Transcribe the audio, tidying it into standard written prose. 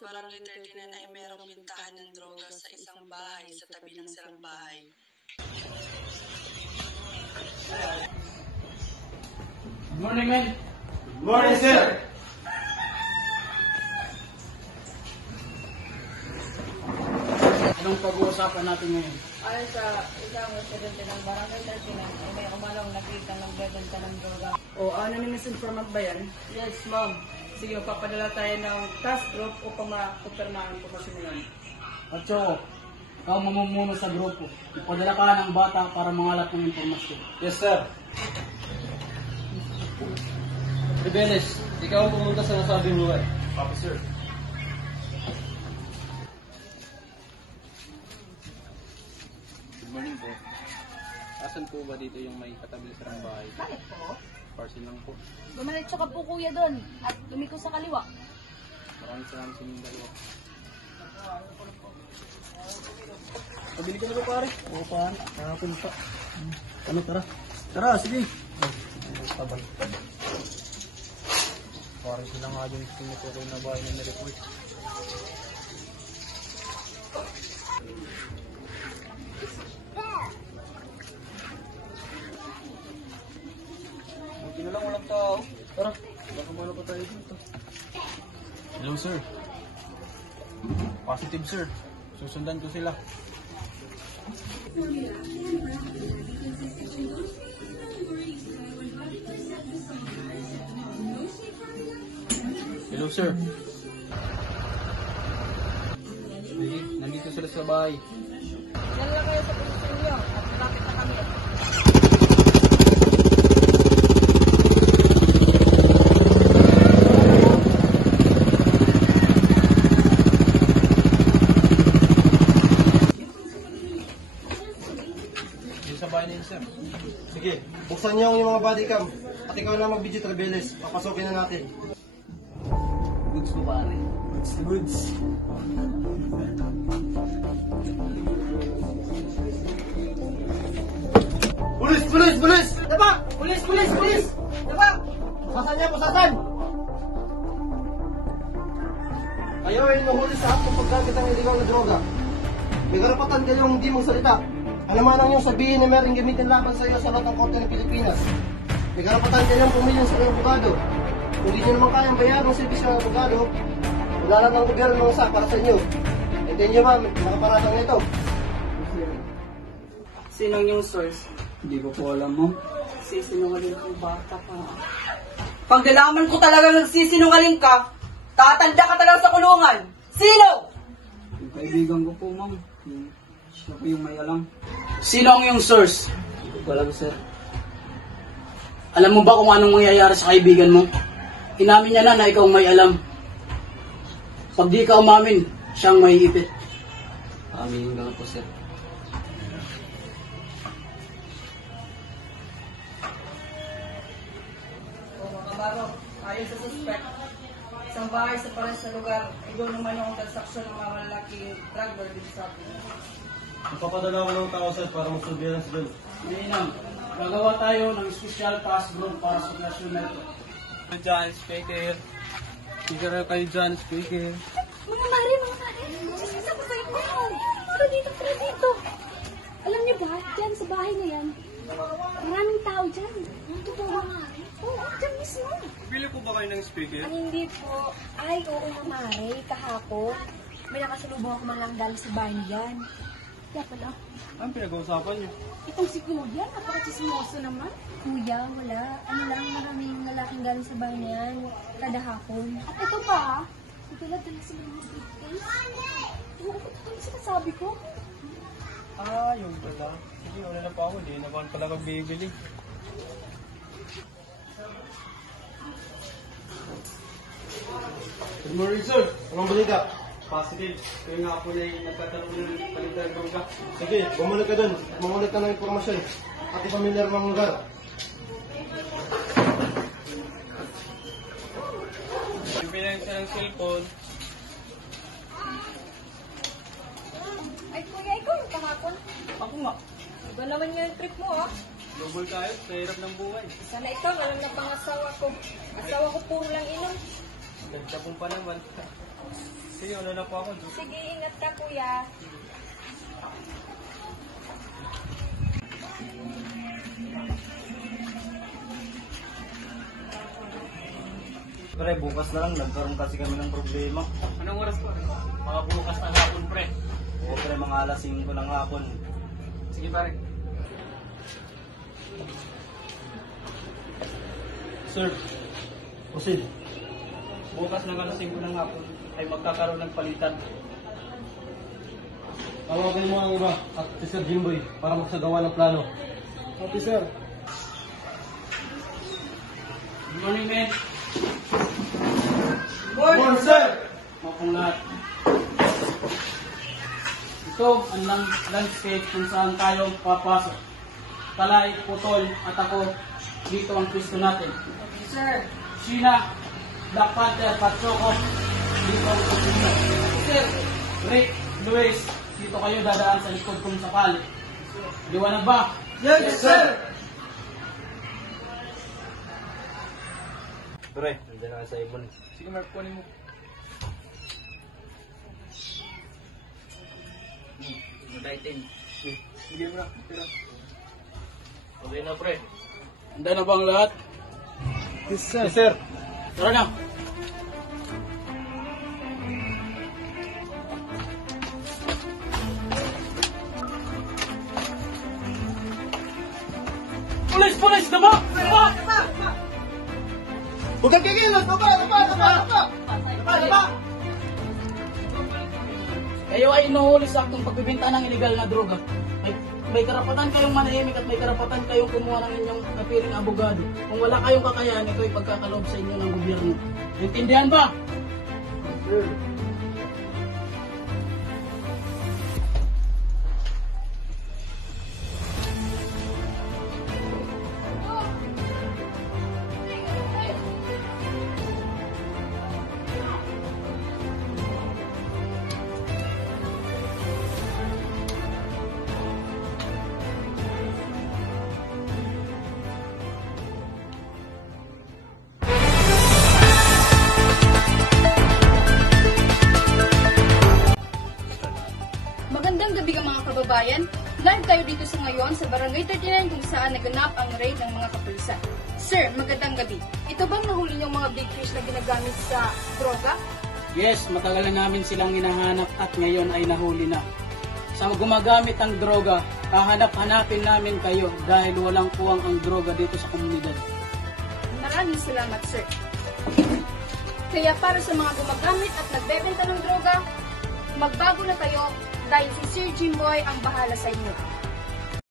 sa Barangay 39 ay merong bintahan ng droga sa isang bahay sa tabi ng sirang bahay. Good morning, men. Good morning, sir. Anong pag-uusapan natin ngayon? Ayon sa isang residente ng Barangay 39 ay may umanong nakita ng bebenta ng droga. O anonymous informant ba yan? Yes, ma'am. Sige, papadala tayo ng task group upang makapirma ang impormasyon na yan. At Choco, ikaw mamumuno sa grupo. Ipadala ka ng bata para mangalap ng impormasyon. Yes, sir. Rebeles, ikaw ang pumunta sa nasabing lugar. Copy, sir. Good morning po. Asan po ba dito yung may katabi sa bahay? Bakit po? Parcel lang po. Bumalik ka po kuya doon at lumiko sa kaliwa. Maraming salamat sa inyong dalawa. Pabili ko na ba, pare? Oo, pare. Kahapon pa. Ano, tara? Tara, sige. Tabal. Parang sila nga yung tinutukoy na bahay na nireport. Buti na lang walang tao. Tara, baka muna pa tayo dito. Hello, sir. Positive, sir. Susundan ko sila. Hello, sir. Sige, nandito sila sa bahay. Yan lang kayo sa posisyon niyo at bakit na kami. Sa bahay na yun, sir. Sige, buksan niyo ang mga body cam. At ikaw na mag-video, Rebeles. Papasokin na natin. Goods ko, pare. Goods to goods. Pulis! Pulis! Pulis! Daba! Pulis! Pulis! Pulis! Daba! Pusasan niya! Pusasan! Kayo ay nahuli sa aktong paggamit ng iligaw na droga. May karapatan kayong hindi mong salita. Ano man ang iyong sabihin na meron gamitin laban sa iyo sa lahat ng korte ng Pilipinas. May karapatan kayong pumilyon sa iyong abogado. Kung di nyo naman kayang bayaran ng servisyo ng abogado, wala lang ng gobyerno ng usa para sa inyo. Entiende nyo ba, mga paratang nito? Sinong yung source? Hindi ko po alam, ma'am. Sisinungaling kong bata ka. Pag nalaman ko talaga nagsisinungaling ka, tatanda ka talaga sa kulungan. Sino? Yung kaibigan ko po, ma'am. Siya po yung may alam. Sino ang yung source? Hindi ko alam, sir. Alam mo ba kung anong mangyayari sa kaibigan mo? Inamin niya na ikaw may alam. Pag di ka umamin, siyang maiipit. Amin lang po, sir. O mga kabaro, ayon sa suspect, isang bahay sa pares na lugar, ay doon naman yung transaksyon ng mga malalaking drug lord dito sa atin. Ipapadala ko ng tao, sir, para magsurveillance doon. Hindi lang. Gagawa tayo ng special task group para sa operasyon na ito. John Speaker. Speaker kayo, John Speaker. Mga mare, sasasa ko sa'yo ko. Pero dito. Alam niyo ba, dyan sa bahay na yan, maraming tao dyan. Ang totoo ba mare? Oo, dyan mismo. Bili po ba kayo ng speaker? Ang hindi po, ay oo na mare, kahapon. May nakasalubong ako malang dahil sa bahay niyan. Kaya pala, Anong pinag-uusapan niyo? itong si Kuya, napaka-chismoso naman. Kuya, wala. Ano lang, maraming lalaking galing sa bahay na yan kada hapon. At ito pa, dala-dala sila ng mga briefcase. Oo, ito yung sinasabi ko. Ah, yung pala. Sige, wala na pa ako. Hindi naman pala magbibili. Good morning, sir. Anong balita? Positive. Kaya nga ako na yung nagtatanong ng palitan ng ka. Sige, bumalik ka dun. Bumalik ka ng informasyon. At ipamilyar ng lugar. Yung pinagsa ng cellphone. Ay, Kuya, ikaw yung kahapon. Ako nga. Iba naman yung trip mo, ah. Double tayo. Sa hirap ng buhay. Sana ikaw, alam na pang asawa ko. Asawa ko puro lang inom. Nagtapong pa naman. Sige, wala na po ako. Sige, ingat ka kuya. Pre, bukas na lang, nagkaroon kasi kami ng problema. Anong oras po? Mga bukas na hapon, pre. Oo pre, mga alas 5 ng hapon. Sige pare. Sir, proceed. Bukas na alas 5 ng hapon ay magkakaroon ng palitan. Tawagan mo ang iba at si Sir Jimboy para magsagawa ng plano. Okay, sir. Good morning, men. Morning, sir! Mapong lahat. Ito ang landscape kung saan tayo papasok. Kalay, Putol, at ako, dito ang pwesto natin. Sir, Sheena, Black Panther, Patsoko, dito ang pwesto nyo. sir, Rick, Luis, dito kayo dadaan sa likod kong sakali. Liwanag ba? Yes, sir! Pre, nandiyan na ka sa ibon. Sige Mark, kunin mo. Sige mo na. Tira. Okay na, pre. Handa na ba ang lahat? Yes, sir. Yes, sir. Tara na. Pulis! Pulis! Daba! Daba! Huwag kang kikilos! Daba! Kayo ay inuhuli sa aktong pagbibinta ng illegal na droga. May karapatan kayong manahimik at may karapatan kayong kumuha ng inyong kapiring abogado. Kung wala kayong kakayahan, ito ay pagkakaloob sa inyo ng gobyerno. Intindihan ba? Sir. Magandang gabi ka mga kababayan. Live tayo dito sa ngayon sa Barangay 39 kung saan naganap ang raid ng mga kapulisan. Sir, magandang gabi. Ito bang nahuli niyong mga big fish na ginagamit sa droga? Yes, matagal na namin silang hinahanap at ngayon ay nahuli na. Sa gumagamit ng droga, hahanap-hanapin namin kayo dahil walang puwang ang droga dito sa komunidad. Maraming salamat, sir. Kaya para sa mga gumagamit at nagbebenta ng droga, magbago na kayo dahil si Sir Jimboy ang bahala sa inyo.